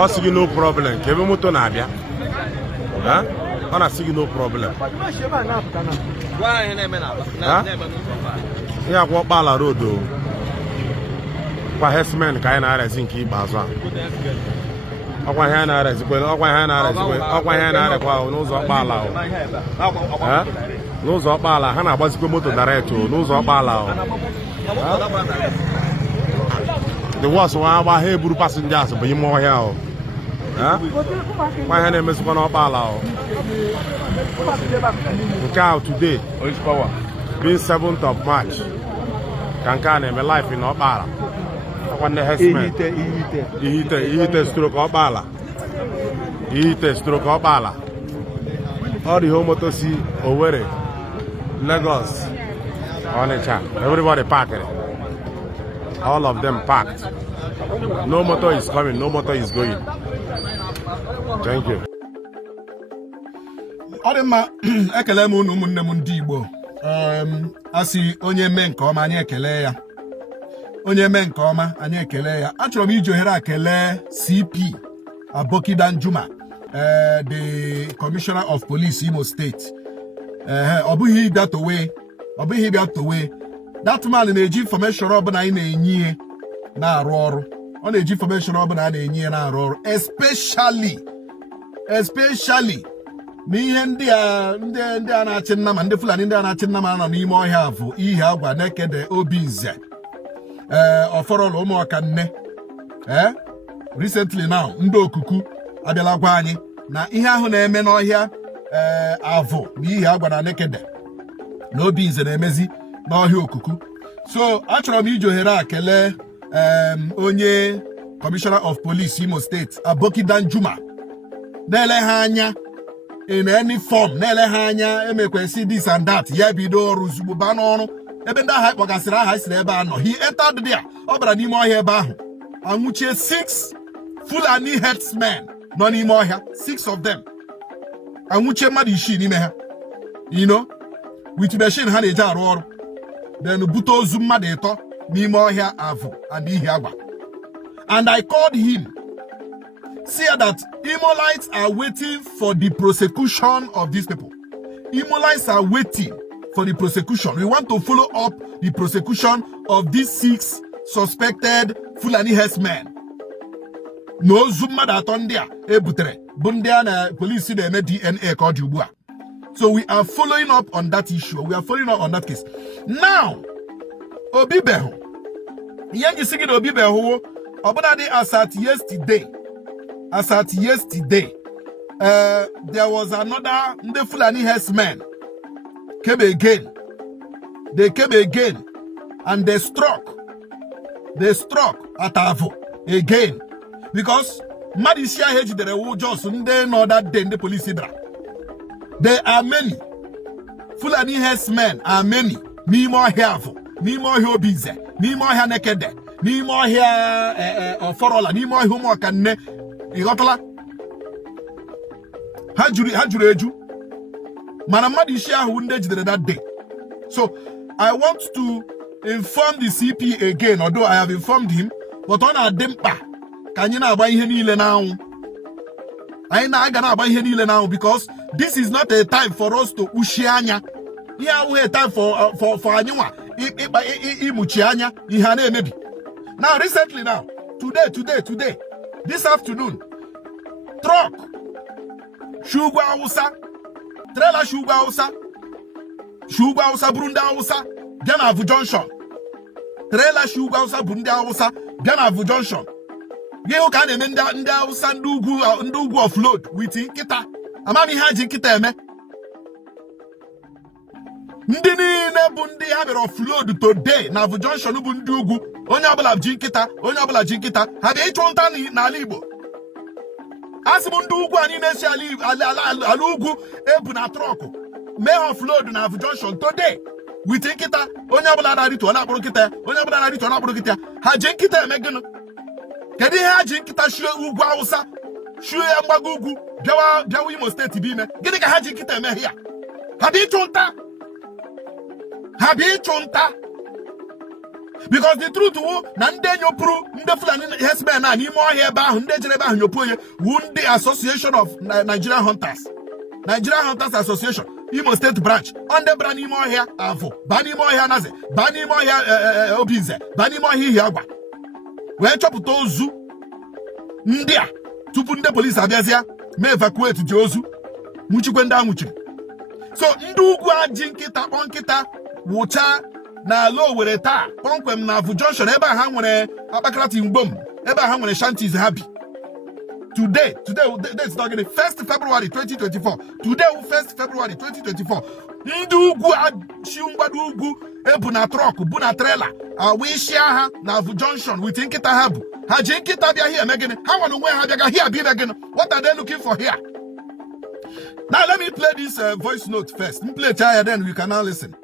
Ọ no problem. Kebe moto na-abịa. Ha? Ọ na-asị gị no problem. Ya kwa Ọkpala road o. Kwa herdsmen ka anyị na-arezi nke ikpeazụ a. Ọkwa ihe na-arezikwe, ọkwa ihe na-arekwa n'ụzọ Ọkpala o. N'ụzọ Ọkpala ha na-agbazikwe moto direct o n'ụzọ Ọkpala o. The worst one agba ha eburu passengers bụ ime ọhịa o. Kwa ihe na-emezikwa n'Ọkpala o. Nke a today being 7th of March ka nke a na-eme life in Ọkpala. Ọkwa ndị herdsmen ihite stroke Ọkpala. Ihite stroke Ọkpala. All the home motor see Owerri, Lagos, Onitsha, everybody packed. All of them packed. No motor is coming, no motor is going. Thank you. Ọdịmma ekele m unu ụmụnne m ndị Igbo. Asị onye mee nke ọma anyị ekele ya. Onye mee nke ọma anyị ekele ya. Achọrọ m iji ohere akele CP Aboki Danjuma, the Commissioner of Police Imo State. Ọ bụghị ịbịa towe. That man na-eji information ọbụla anyị na-enye na-arụ ọrụ. Ọ na-eji information ọbụla a na-enye na-arụ ọrụ, especially n'ihe ndị a na-achị nnama, ndị Fulani ndị a na-achị nnama nọ n'ime ọhịa bụ ihe agwa nekede obi nze. Ọfọrọla ụmụọka nne. Recently now ndị okuku abịala gwa anyị na ihe ahụ na-eme n'ọhịa avụ na ihe agwa na nekede na obi nze na-emezi n'ọhịa okuku. So achọrọ m iji ohere a kelee onye Commissioner of Police Imo State Aboki Danjuma na-ele ha anya in any form, na-ele ha anya emekwesị this and that, ya bido ọrụ ozugbo baa n'ọrụ ebe ndị agha kpọgasịrị aha isiri ebe a nọ. He entered there, ọ bara n'ime ọhịa ebe ahụ anwụchie 6 Fulani herdsmen nọ n'ime ọhịa, 6 of them anwụchie mmadụ 6 n'ime ha, you know, with machine ha na-eji arụ ọrụ. Then bute ozu mmadụ 3 n'ime ọhịa avụ and ihe agwa. And I called him, say that Imolites are waiting for the prosecution of these people. Imolites are waiting for the prosecution. We want to follow up the prosecution of these 6 suspected Fulani herdsmen. No zuma that on there, ebutere, bundia police na DNA called Ubua. So we are following up on that issue. We are following up on that case. Now, Obibeho. Yangi singing Obibeho, Obadade as at yesterday, there was another the Fulani herdsmen came again. They came again and they struck at Avo again. Because Madisia Hedge the Rewo just they know that then the police hydra. There are many Fulani herdsmen are many. Ni more Hervo, ni more Hobize, ni more Hanekede, ni more here Forola, ni more Homo Kane, Igotala Hajure Eju. Manamadisha wounded that day. So I want to inform the CP again, although I have informed him, but on a dempa. Can you now buy here now? I gonna buy here now because this is not a time for us to ushianya. Yeah, we a time for anyone. Imuchianya, ihane maybe. Now recently now, today, this afternoon, truck, Shugwa Hausa, trailer Shugwa Hausa, Brunda Hausa, Ganavu Junction. Trailer Shugwa Hausa, Brunda Hausa, Ganavu Junction. You can end Hausa ndugu offload with kita. Amami haji kita eme. Ndi niile bụ ndị ha mere offload today na Avu Junction bụ ndị ugwu. Onye ọbụla ji nkịta, ha bịa ịchụ nta n'ala Igbo. Asị bụ ndị ugwu anyị na-esi ala ugwu ebu na trọkụ. Mee offload na Avu Junction today with nkịta. Onye ọbụla na-arịtụ ọ na-akpụrụ nkịta, onye ọbụla na-arịtụ ọ na-akpụrụ nkịta. Ha ji nkịta eme gịnị? Kedu ihe ha ji nkịta shue ugwu Hausa, shue ya mgbago ugwu, bịawa Imo steeti bụ ime? Gịnị ka ha ji nkịta eme ya? Ha bịa ịchụ nta. Because the truth wu na ndị nyopuru ndị Fulani herdsmen na n'ime ọhịa ebe ahụ ndị jere ebe ahụ nyopuo ye wu ndị Association of Nigerian Hunters. Nigerian Hunters Association, Imo State branch, ndị bara n'ime ọhịa Afọ, ba n'ime ọhịa Naze, ba n'ime ọhịa Obinze, ba n'ime ọhịa Ihiagwa. Wee chọpụta ozu ndị a tupu ndị polisi abịazịa ma evacuate ji ozu nwụchikwe ndị anwụchiri. So ndị ugwu ajị nkịta kpọ nkịta wụcha n'ala Owerri taa kpọmkwem na Afụ Junction ebe a ha nwere Abakalati Mgbom, ebe a ha nwere shanties ha bi. Today is not getting 1st February 2024. Today 1st February 2024. Ndị ugwu achi mgbado ugwu ebu na truck, bu na trailer, awishia ha na Afụ Junction with nkịta ha bu. Ha ji nkịta bịa here megene. Ha wana onwe ha bịaga here bi megene. What are they looking for here? Now let me play this voice note first. Play it here, then we can now listen.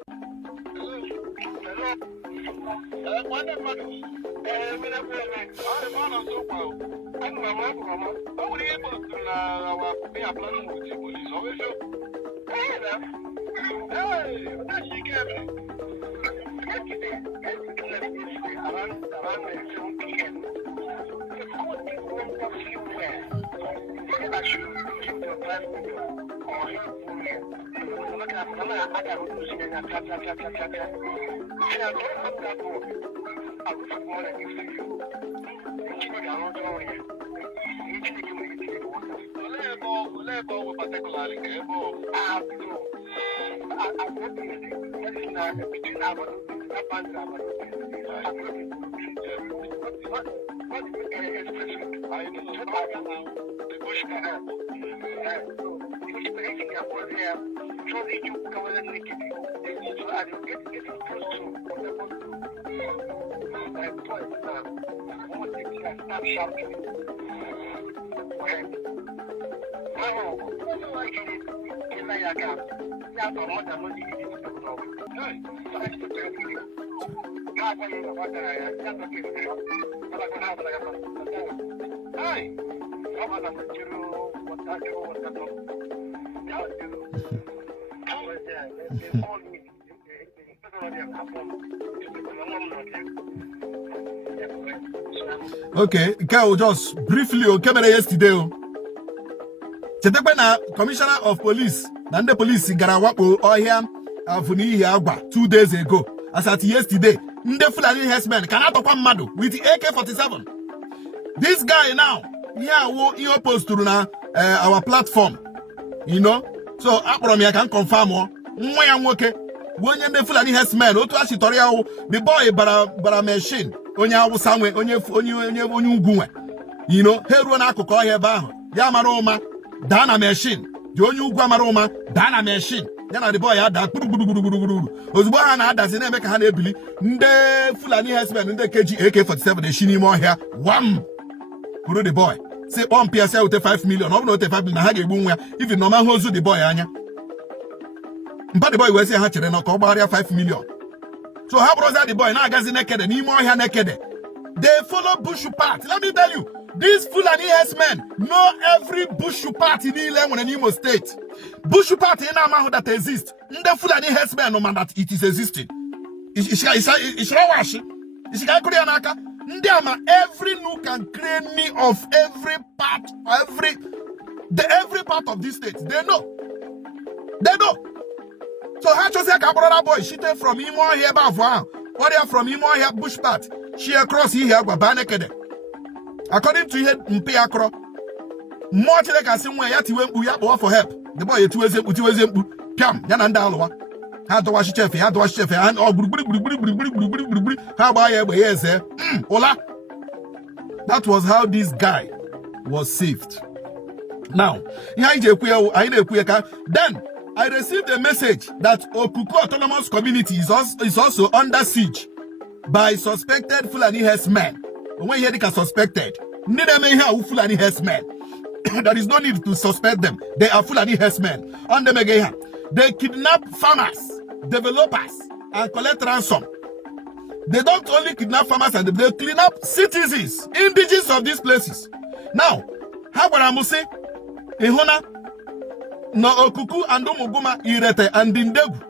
Okay, I'll just briefly camera yesterday. Chetekwe na Commissioner of Police na ndị police gara wakpo ọhịa Afụ Ihiagwa 2 days ago. As at yesterday, ndị Fulani herdsmen can atọkwa mmadụ with AK-47. This guy now, ihe opposed na our platform, you know. So akpọrọ m ya ka confirm nwa ya nwoke onye ndị Fulani herdsmen otu achịtọrọ ya the boy bara machine onye Awụsa nwe onye ugwu nwe, you know. Ha ruo n'akụkụ ọhịa ebe ahụ ya mara ụma daa na machine, dị onye ugwu amara ụma daa na machine ya na the boy ada gburugburu ozugbo ha na-adazi na-eme ka ha na-ebili ndị Fulani herdsmen ndị keji AK-47 eshi n'ime ọhịa wam buru the boy si kpọmpi ya si ute 5 million. Ọ bụrụ na ute 5 million ha ga-egbu nwa ya even na ọma ha ozu the boy anya mpa the boy wee sị ha chere na ka ọ gbagharịa 5 million. So ha bụrụza the boy na-agazi nekede n'ime ọhịa nekede. They follow bush path. Let me tell you, these Fulani herdsmen know every bush path in Imo State. Bush path in Amahu that exists. The Fulani herdsmen no man that it is existing. Every nook and cranny of every part, every part of this state. They know. They know. So how chose a brother boy she from Imo here above or they are from Imo here bush path. She across here banekede. According to him, Mpeakro, much like I say, went for help. The boy to Piam, Yanandalwa. How to wash chef, and all how about yes, Ola. That was how this guy was saved. Now, then I received a message that Okuku Autonomous Community is also under siege by suspected Fulani herdsmen. When you are suspected, Fulani herdsmen. There is no need to suspect them. They are Fulani herdsmen. On them again, they kidnap farmers, developers, and collect ransom. They don't only kidnap farmers and they kidnap citizens, indigenous of these places. Now, how about Amuse, Ehona, no Okuku and Umuguma Irete and Dindegu,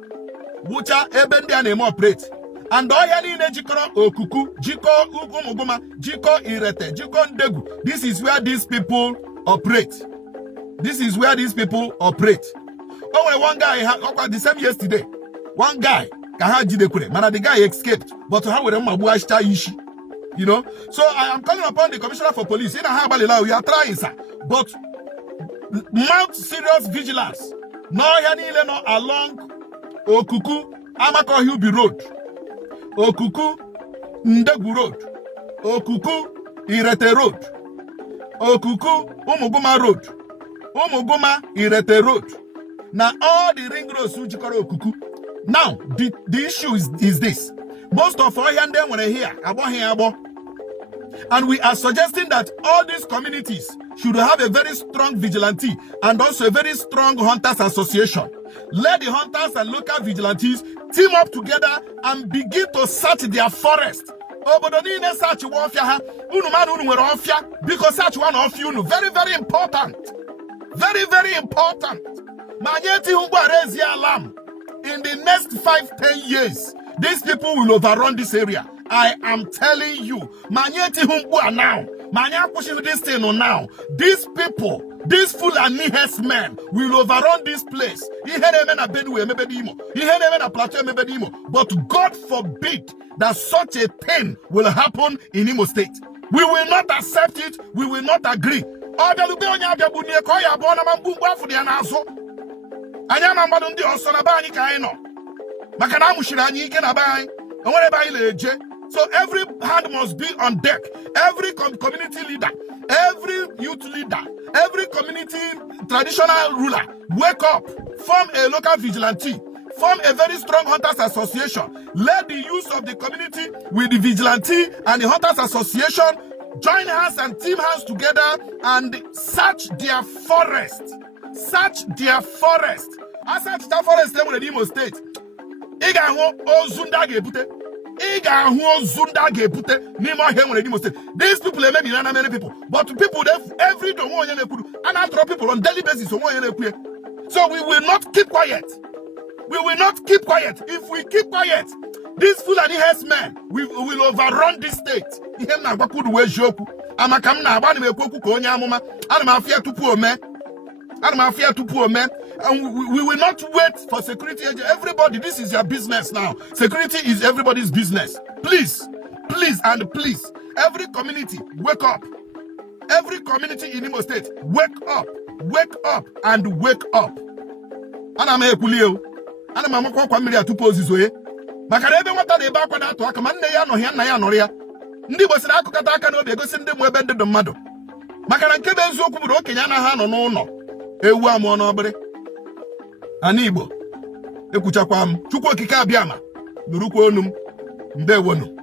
which are Ebendi and operate. and ọhịa niile jikọrọ okuku, jikọ ụmụgụma, jikọ irete, jikọ ndegu. This is where these people operate. This is where these people operate. Oh, one guy the same yesterday. One guy mana the guy escaped, but how would ishi? You know, so I am calling upon the commissioner for police. In a we are trying, sir, but mount serious vigilance. No yanile no along Okuku Amako Hubi Road, Okuku Ndegu Road, Okuku Irete Road, Okuku Umuguma Road, Umuguma Irete Road. Now all the ring roads Ujikoro Okuku. Now the issue is this. Most of our yande when I hear abo, and we are suggesting that all these communities should have a very strong vigilante and also a very strong hunters association. Let the hunters and local vigilantes team up together and begin to search their forest. Search because search one of you very, very important. Very, very important. In the next 5-10 years, these people will overrun this area. I am telling you. Now. This thing now. These people, these Fulani herdsmen will overrun this place. But God forbid that such a thing will happen in Imo State. We will not accept it. We will not agree. So every hand must be on deck. Every community leader, every youth leader, every community traditional ruler, wake up, form a local vigilante, form a very strong hunters association. Let the youth of the community with the vigilante and the hunters association join hands and team hands together and search their forest. Search their forest. I search that forest in the Imo State. These people may be many people, but people every day and after people on daily basis. So we will not keep quiet. We will not keep quiet. If we keep quiet, these Fulani herdsmen will overrun this state. And we will not wait for security agents. Everybody, this is your business now. Security is everybody's business. Please, please, and please, every community, wake up. Every community in Imo State, wake up, and wake up. And I'm a kulio. And I'm a kwamili atu posizoe. Makarebe wata de ba kwa na to aka manne ya no hia na ya noria. Ndi bosira akukata aka no be gosi ndi mu ebe ndi mmado. Makara nke be eziokwu bu okenya na ha no n'ụlọ. Ewu amụọ n'obere. Ani Igbo ekwuchakwa m Chukwu okike abịama nurukwa onu m ndewonu.